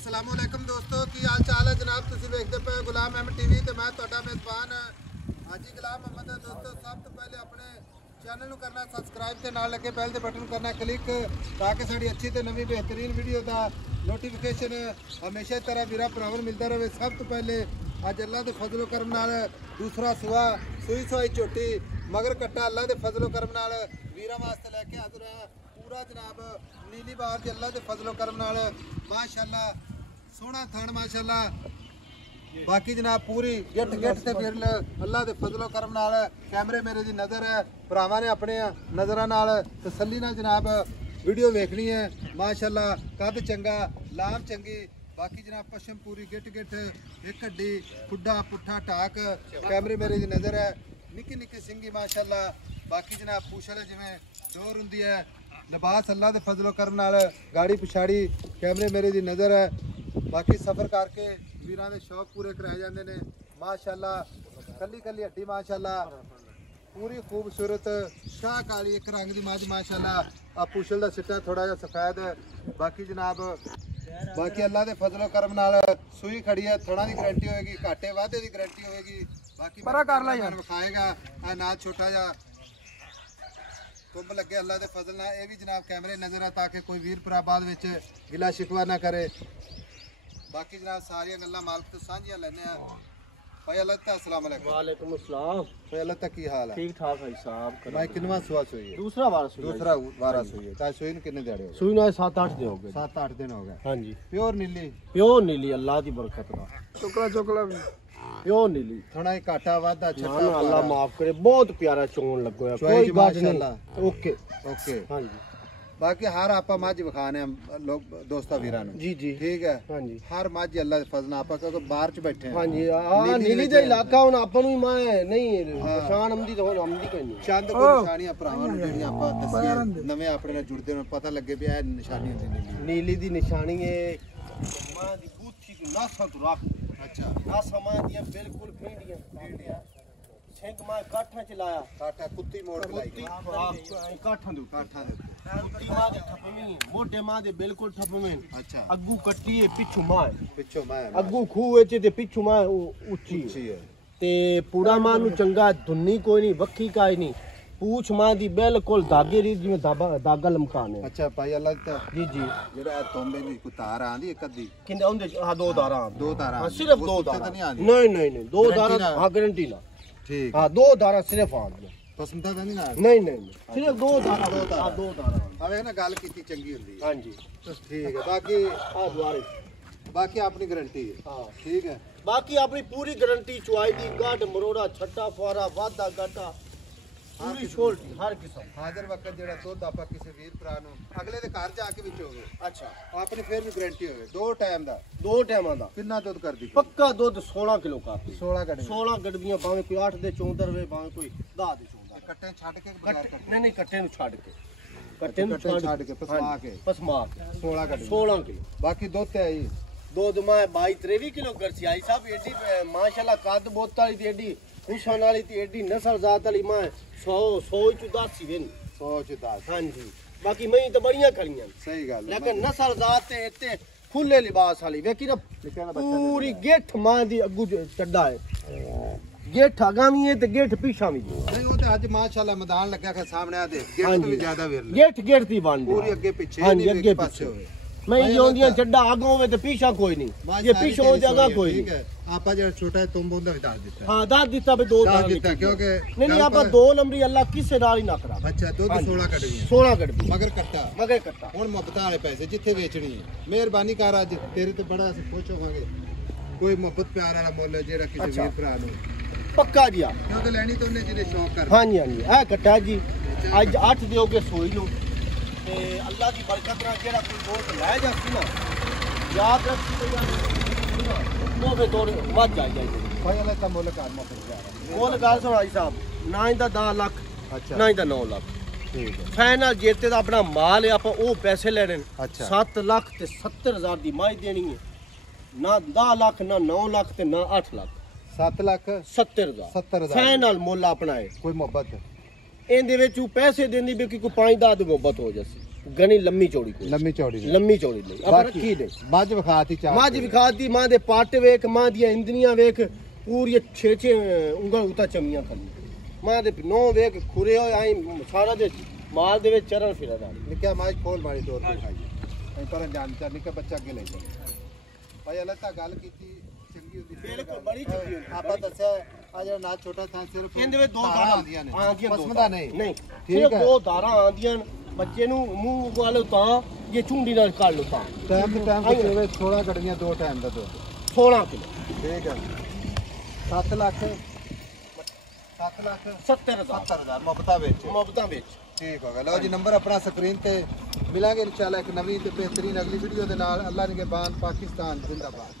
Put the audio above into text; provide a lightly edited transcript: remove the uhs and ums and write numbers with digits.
अस्सलामुअलैकुम दोस्तों की हाल चाल है जनाब। तुसीं वेखदे पे गुलाम अहमद टीवी ते मैं तुहाडा मेज़बान हाजी गुलाम अहमद है। दोस्तों सब तो पहले अपने चैनल नूं करना सबसक्राइब ते नाल लगे बैल दे बटन करना क्लिक ताकि साडी अच्छी ते नवी बेहतरीन वीडियो दा नोटिफिकेशन हमेशा इस तरह वीरा भरावां मिलता रहे। सब तो पहले अज अल्लाह के फजलो करम नाल दूसरा सुआ सूई सुई झोटी मगर कट्टा अल्लाह के फजलो करम नाल वीरा वास्ते लैके हाज़र है पूरा जनाब नीली बार के अल्लाह के फजलो करम नाल माशाअल्लाह सोहना थण माशाअल्लाह। बाकी जनाब पूरी गिट गिट ते बिरल अल्लाह के फजलो करम नाल कैमरे मेरे दी नज़र है भरावां ने अपने नज़रां नाल तसल्ली नाल जनाब वीडियो वेखनी है माशाअल्लाह। कद चंगा लाम चंगी बाकी जनाब पशम पूरी गिट गिट एक हड्डी खुड्डा पुट्ठा टाक कैमरे मेरे दी नज़र है निक्की निक्की सिंगी माशाअल्लाह। बाकी जनाब पूछल जिवें डोर हुंदी है लिबास अल्लाह के फजलो करम नाल गाड़ी पिछाड़ी कैमरे मेरे दी नज़र है। बाकी सफ़र करके वीरां दे शौक पूरे कराए जाते हैं माशाअल्लाह। कली कली हड्डी माशाअल्लाह पूरी खूबसूरत शाह काली एक रंग की मझ माशाअल्लाह। आ पूछल का सिट्टा थोड़ा जा सफेद बाकी जनाब बाकी अल्लाह के फजलो करम नाल सूई खड़ी है थोड़ा की गारंटी होगी घाटे वाधे की गारंटी होगी। बाकी विखाएगा ना छोटा जा कुंभ लगे अल्लाह के फजल ना ये भी जनाब कैमरे नज़र है ताकि कोई वीर भरा बाद विच गिला शिकवा ना करे। बाकी जनाब सारिया गल्लां मालक तो सांझियां लैने आ। भाई अल्लाह ता अस्सलाम वालेकुम। वालेकुम अस्सलाम। भाई अल्लाह ता की हाल है? ठीक ठाक भाई साहब। भाई किनवा सुआ सोई है? दूसरा बार सोई। दूसरा वारा सोई है। ताई सोई नु कितने दिहाड़े हो गए? सोई ना 7-8 दिन हो गए। 7-8 दिन हो गए। हां जी प्योर नीली। प्योर नीली अल्लाह की बरकत दा। चोकला चोकला प्योर नीली थोड़ा ही काटा वादा छट्टा अल्लाह माफ करे बहुत प्यारा चोन लगो है कोई बात नहीं। ओके ओके हां जी। बाकी हर आपा मझ विखाने लोग दोस्ता वीरां नु जी जी ठीक है। हां जी हर मझ अल्लाह दे फजल आपा क्योंकि बाहर च बैठे हैं। हां जी हां नीली दे इलाका हुन आपन नु मैं नहीं पहचान आमदी तो आमदी कोई नहीं चंद कोई निशानियां भरावां नु जेहड़ी आपा दसी नवे अपने नाल जुड़दे ने पता लगे भी ए निशानी हुंदी नीली दी निशानी है मां दी बूथी दी नासा तो रख। अच्छा नासा मां दी बिल्कुल फींडियां सिंह मां काठा च लाया काठा कुत्ती मोड़ के लाई काठा दे काठा दे कुत्ती मां दे ठपवी मोटे मां दे बिल्कुल ठपवे। अच्छा अग्गू कट्टी है पिछू मां पिछो मैं अग्गू खूह विच ते पिछू मां ऊंची है ते पूरा मां नु चंगा धुन्नी कोई नहीं वक्की काई नहीं पूछ मां दी बिल्कुल धागे री जिवें धागा लमकाने। अच्छा भाई अल्लाह ता जी जी जेड़ा तोंबे दी कोई तार आंदी एक अद्धी किंदे ओंदे हां दो तारा सिर्फ दो तारा नहीं नहीं नहीं दो तारा हां गारंटी ना ठीक हां दो तारा सिर्फ आ गया पसंद था नहीं नहीं नहीं सिर्फ दो तारा दो तारा हवे ना गल कीती चंगी हुंदी हां जी ठीक है। बाकी आ द्वारे बाकी अपनी गारंटी है हां ठीक है। बाकी अपनी पूरी गारंटी चुआई दी गाड मरोड़ा छट्टा फुआरा वादा गाटा पूरी छोड़ हर किस्म हाजिर वक्त जेड़ा दुध आपा किसी वीर भरा नु अगले दे घर जाके विच होवे। अच्छा अपनी फिर भी गारंटी होवे दो टाइम दा दो टाइमां दा कितना दुध कर दी पक्का दुध 16 किलो काफी 16 कट 16 गड्डियां भाਵੇਂ कोई 8 दे 14 वे भाਵੇਂ कोई 10 दे 14 कट्टे छाड़ के बगैर कट्टे नहीं नहीं कट्टे नु छाड़ के कट्टे नु छाड़ के पसमा के 16 कट 16 किलो बाकी दुध ते आई दूध मैं 22-23 किलो कर सी आई साहब एडी माशाल्लाह कद बोत वाली ती एडी उछन वाली ती एडी नस्ल जात वाली मैं 100 च 10 सी वेन 100 च 10 हां जी। बाकी मैं तो बढ़िया खड़ियां सही गल लेकिन नस्ल जात ते इते खुले लिबास वाली वेखी ना पूरी गेठ मां दी अग्गू चड्डा है गेठ आगामी है ते गेठ पीछा भी नहीं वो ते आज माशाल्लाह मैदान लगा के सामने आ दे गेट तो भी ज्यादा वेर गेठ दी बन पूरी अगे पीछे हां नहीं अगे पासे होवे मैं योंदियां चड्डा आगो होवे ते पीछा कोई नहीं ये पीछे हो जागा कोई ठीक है। आपा जेड़ा छोटा है तुम बोंदा विदा देता हां दाद दिता बे दो दाद देता क्योंकि नहीं आपा दो नंबरी अल्लाह किसे नाल ही ना करा। अच्छा दुध 16 कट गई 16 कट गई मगर कट्टा हुन मुहब्बत वाले पैसे जिथे बेचनी है मेहरबानी कर आज तेरे ते बड़ा अस खुश होवांगे कोई मुहब्बत प्यार वाला मोल जेड़ा किसी वीर भरा नु पक्का जी क्योंकि लेनी तो ने जिने शौक कर हां जी आ कट्टा जी आज 8 दियोगे सोई लो ते अल्लाह की बरकत ना जेड़ा कोई दोस्त ले जासी ना याद रख वो पे तोड़ मत जाए भाई अल्लाह का मोल कर मुहब्बत मोल गाल सुन भाई साहब ना इंदा 10 लाख अच्छा ना इंदा 9 लाख ठीक है। फाइनल जेते दा अपना माल है आपा ओ पैसे लेने अच्छा 7 लाख ते 70,000 दी माई देनी है ना 10 लाख ना 9 लाख ते ना 8 लाख 7 लाख 70,000 फाइनल मोल अपना है कोई मोहब्बत ਇਹਦੇ ਵਿੱਚ ਉਹ ਪੈਸੇ ਦੇਂਦੀ ਵੀ ਕਿ ਕੋਈ 5-10 ਦੀ ਮੁਹੱਬਤ ਹੋ ਜਾਸੀ गनी लम्मी चौड़ी कोई लंबी चौड़ी नहीं। लम्मी चौड़ी नहीं अब रखी दे मझ विखाती चार मझ विखाती मां दे पट वेख मां दी इंद्रियां वेख पूरी 6 उंगल उता चमियां खाली मां दे नो वेख खुरे हो आई सारा दे माल दे विच चरण फिरदा निक्का माज खोल मारी दो खाई पर जानता निक्का बच्चा अगे ले जाए भाई अल्लाह ता गल कीती चंगी होंदी बिल्कुल बड़ी चंगी होंदी आपा दस्या आ जेड़ा ना छोटा था सिर्फ इनदे विच दो धारां दारां आंदियां ने आंदियां पसमदा नहीं नहीं ठीक सिर्फ है दो दारां आंदियां बच्चे नु मुंह वाले ता ये चुंडी नाल काट लो ता टाइम टू टाइम ते वे 16 कड़ियां दो टाइम दा दो 16 किलो ठीक है 7 लाख 70,000 मुफ्ता विच मुफ्तां विच ठीक हो गया लो जी नंबर अपना स्क्रीन ते मिलांगे इंशाल्लाह एक नवीं ते बेहतरीन अगली वीडियो दे नाल अल्लाह निगहबान पाकिस्तान जिंदाबाद।